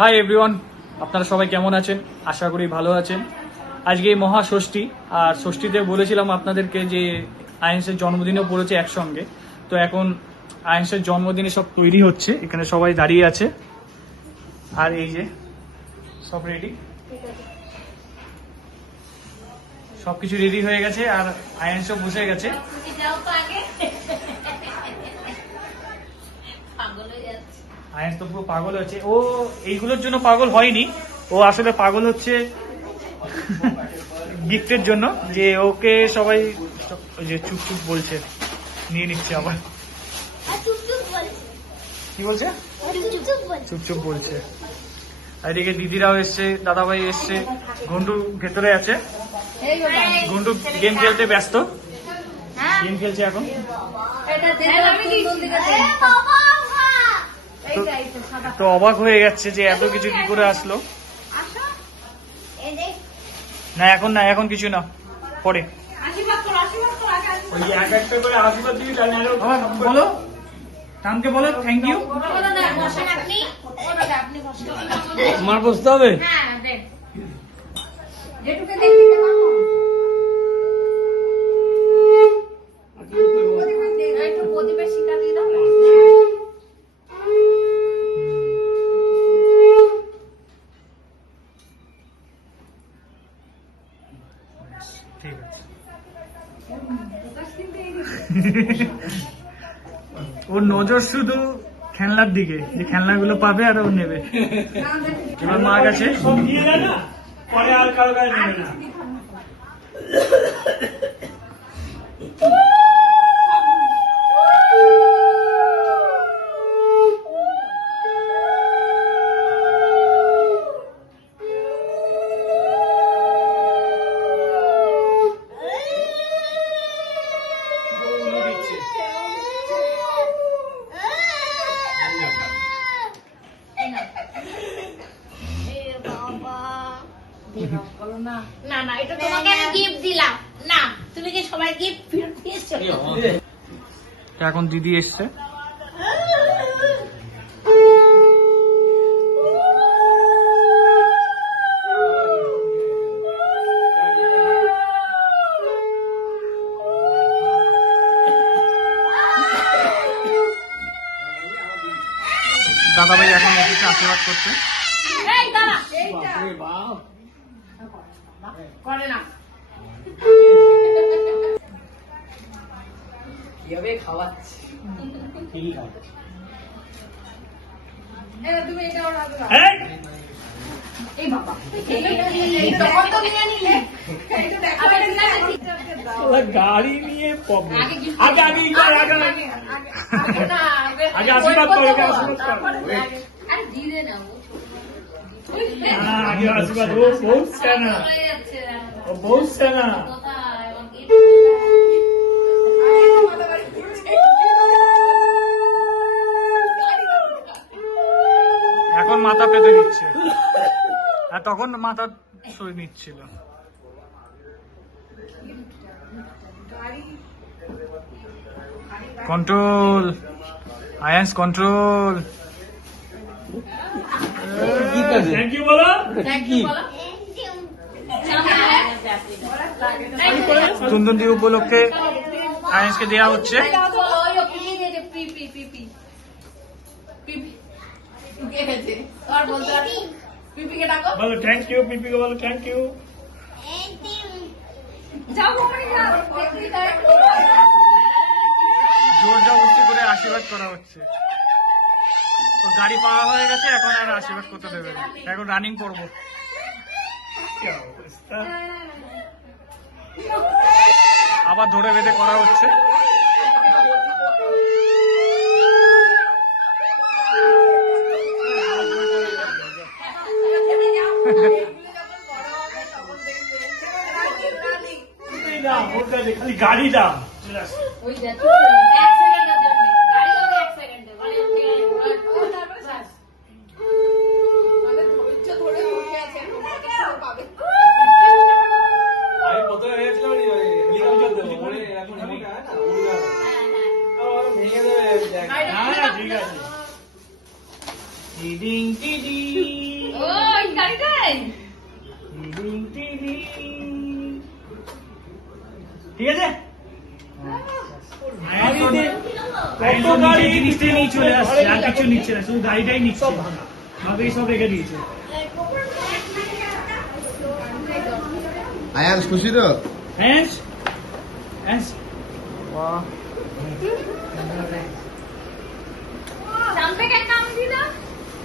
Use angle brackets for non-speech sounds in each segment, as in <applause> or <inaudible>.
Hi everyone আপনারা সবাই কেমন আছেন? আশা করি ভালো আছেন। আজকে এই মহা ষষ্ঠী আর ষষ্ঠীতে বলেছিলাম আপনাদেরকে যে আইন্সের জন্মদিনও পড়েছে একসঙ্গে। তো এখন আইন্সের জন্মদিনে সব তৈরি হচ্ছে। এখানে সবাই দাঁড়িয়ে আছে। আর এই যে, সব রেডি সবকিছু রেডি হয়ে গেছে, আর আয়ান্সও বসে গেছে যাও তো আগে পাগল হয়ে আয়ান্স তো পুরো পাগল হচ্ছে ও এইগুলোর জন্য পাগল হয়নি। ও আসলে পাগল হচ্ছে গিফটের জন্য যে ওকে সবাই যে চুপ চুপ বলছে নিয়ে নিচ্ছে আবার। কি বলছে? চুপ চুপ বলছে। এদিকে দিদিরাও এসছে দাদাভাই এসছে ঘন্টু ভেতরে আছে। ঘন্টু গেম খেলতে ব্যস্ত। হ্যাঁ। গেম খেলছে এখন। তো অবাক হয়ে যাচ্ছে যে এত কিছু কি করে আসলো? না এখন না এখন কিছু না। পরে। আশীর্বাদ করো আশীর্বাদ করো আগে ওই এক একটা করে আশীর্বাদ দিবি বলো। কামকে বলো থ্যাংক ইউ তোমার বসতে হবে? হ্যাঁ দেন যেটুকে দেখতে পাবো একটু প্রদীপের শিকা দিয়ে দাও ঠিক আছে। <laughs> ওর নজর শুধু খেলনার দিকে যে খেলনাগুলো পাবে আর ও নেবে। এবার মা গেছে। পরে আর কারও কাছে নেবে না। না। না না এটা তোমাকে আমি গিফট দিলাম। না তুমি কি সবাই গিফট ফেরত দিয়েছ? এখন দিদি এসছে। দাদাভাই এখন এসেছে আশীর্বাদ করতে নিয়ে ওরা গাড়ি নিয়ে আগে আগে আগে না আশীর্বাদ করো, আগে আশীর্বাদ করো। না হ্যাঁ, আগে আশীর্বাদ ও বহুত সেনা ও বহুত সেনা কোথায় আমার gift এখন মাথা পেতে নিচ্ছে। আর তখন মাথা সই নিচ্ছিল। Control. Ayans control. Thank you বলো। থ্যাংক ইউ বলো। উপলক্ষে আয়ান্সকে দেওয়া হচ্ছে। ওই পিপি দিয়েছে পিপি পিপি আর বলতে পিপিকে ডাকো। বলো থ্যাংক ইউ পিপিকে বলো থ্যাংক ইউ যাও ওখানে যাও। জোর জবরদস্তি করে আশীর্বাদ করা হচ্ছে। তো গাড়ি পাওয়া হয়ে গেছে এখন আর আশীর্বাদ করতে দেবে না। এখন রানিং করব। আবার ধরে বেঁধে করা হচ্ছে। দেবে গাড়ি হ্যাঁ ঠিক আছে ঠিক আছে? কত গাড়ি জিনিসটাই নিয়ে চলে আসছে আর কিছু নিচ্ছে না শুধু গাড়িটাই নিচ্ছে। বাকি সব রেখে দিয়েছে। আয়ান খুশি তো? হ্যান্স চাম্পেকের নাম দিল চাম্পে চাম্পে চাম্পেকের নাম দিল এই যে এই যে বিশাল দাঁড়িয়ে আছে বিশাল পিছন পিছন এই বিশাল বলছি তুমি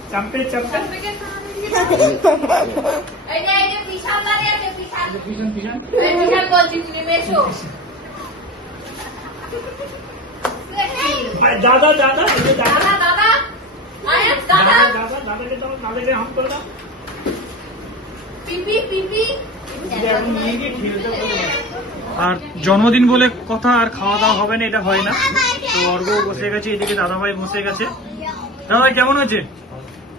দাদা দাদা দাদাকে দাদাকে হাম করে দাও। পিপি পিপি। আর জন্মদিন বলে কথা আর খাওয়া দাওয়া হবে না এটা হয় না। তো অর্ঘ বসে গেছে এদিকে দাদাভাই বসে গেছে। দাদাভাই কেমন হয়েছে?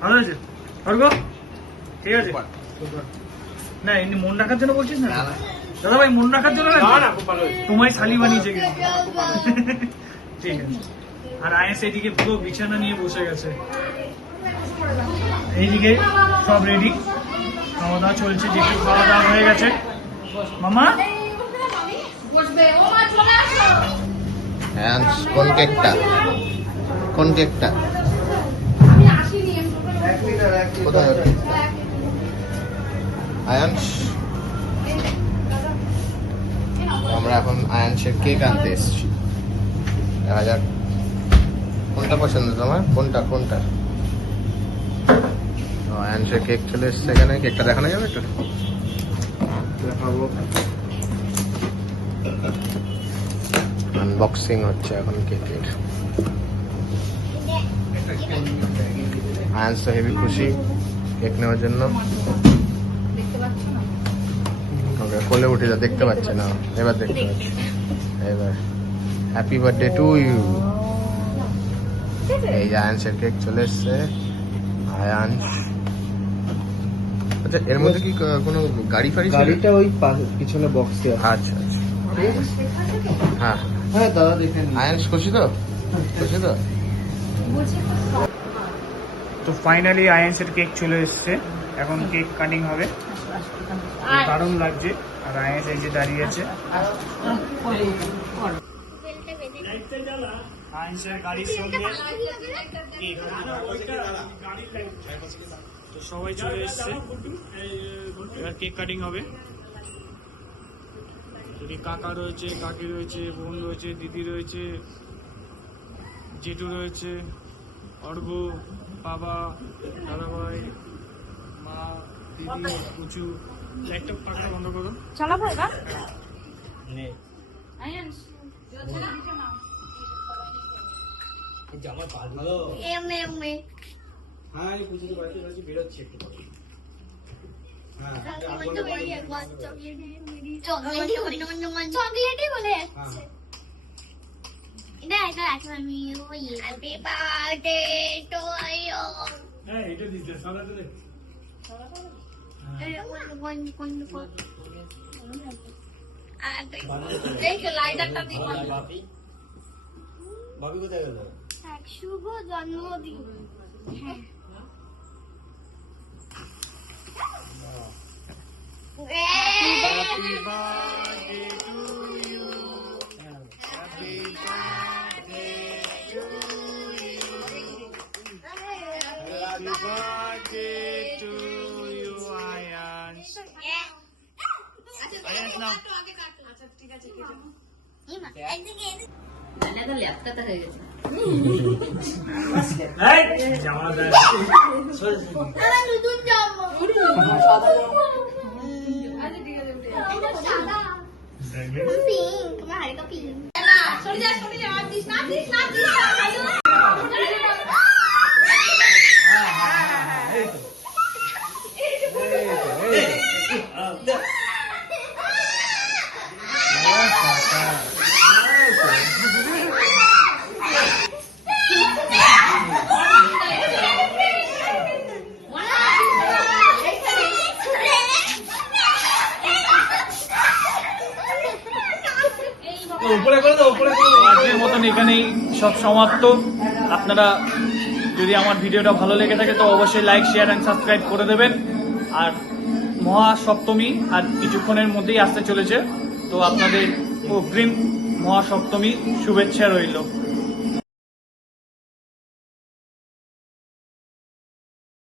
ভালো হয়েছে? অর্ঘ? ঠিক আছে। না এমনি মন রাখার জন্য বলছিস না? দাদাভাই মন রাখার জন্য তোমায় শালি বানিয়েছে <laughs> ঠিক আছে। আর আয়েস এদিকে পুরো বিছানা নিয়ে বসে গেছে। এইদিকে সব রেডি খাওয়া দাওয়া চলছে যেটু খাওয়া দাওয়া হয়ে গেছে। মামা? বসবে। ও মা চলে আসো। আয়ান কোন কেকটা? কোন কেকটা? কোথায় আয়াংশ আমরা এখন আয়াংশের কেক আনতে এসেছি। দেখা যাক কোনটা পছন্দ তোমার? কোনটা কোনটা? আয়াংশের কেক চলে এসছে এখানে। কেকটা দেখানো যাবে একটু? দেখাবো। আনবক্সিং হচ্ছে এখন কেকের। আয়াংশ তো হেভি খুশি কেক নেওয়ার জন্য। দেখতে পাচ্ছ না? ওকে কোলে উঠে যা দেখতে পাচ্ছে না। এবার দেখতে পাচ্ছে। এবার। হ্যাপি বার্থডে টু ইউ এই যে আয়াংশের কেক চলে এসছে। আয়াংশ আচ্ছা এর মধ্যে কি কোনো গাড়ি ফাড়ি গাড়িটা ওই পিছনে বক্সে আছে। আচ্ছা আচ্ছা। হ্যাঁ। হ্যাঁ দাদা দেখে নিন। খুশি তো? খুশি তো? তো ফাইনালি আয়েন্সের কেক চলে এসছে। এখন কেক কাটিং হবে। দারুণ লাগছে। আর আয়েন্স এই যে দাঁড়িয়ে আছে। আয়েন্সের গাড়ির সঙ্গে তো সবাই চলে এসছে। এবার কেক কাটিং হবে। যদি কাকা রয়েছে কাকি রয়েছে বোন রয়েছে দিদি রয়েছে জেঠু রয়েছে। অর্ঘ বাবা দাদাভাই মা দিদি কুচু লাইটটা পাখা বন্ধ করো চালাবো এবার? নে। M M. এ হ্যাঁ এই পুজোতে বাড়িতে বাড়িতে বেরোচ্ছি একটু পরে। হ্যাঁ চকলেটই চকলেটই বলে। যাচ্ছে। শুভ জন্মদিন। হ্যাঁ। হ্যাপি বার্থডে টু জামা দে আমার নতুন জন্ম এটা সাদা পিঙ্ক আমার হালকা পিঙ্ক সরে যা সরে যা দিস না দিস না দিস মতন এখানেই সব সমাপ্ত। আপনারা যদি আমার ভিডিওটা ভালো লেগে থাকে, তো অবশ্যই লাইক শেয়ার অ্যান্ড সাবস্ক্রাইব করে দেবেন। আর মহাসপ্তমী আর কিছুক্ষণের মধ্যেই আসতে চলেছে। তো আপনাদের অগ্রিম মহাসপ্তমী শুভেচ্ছা রইল।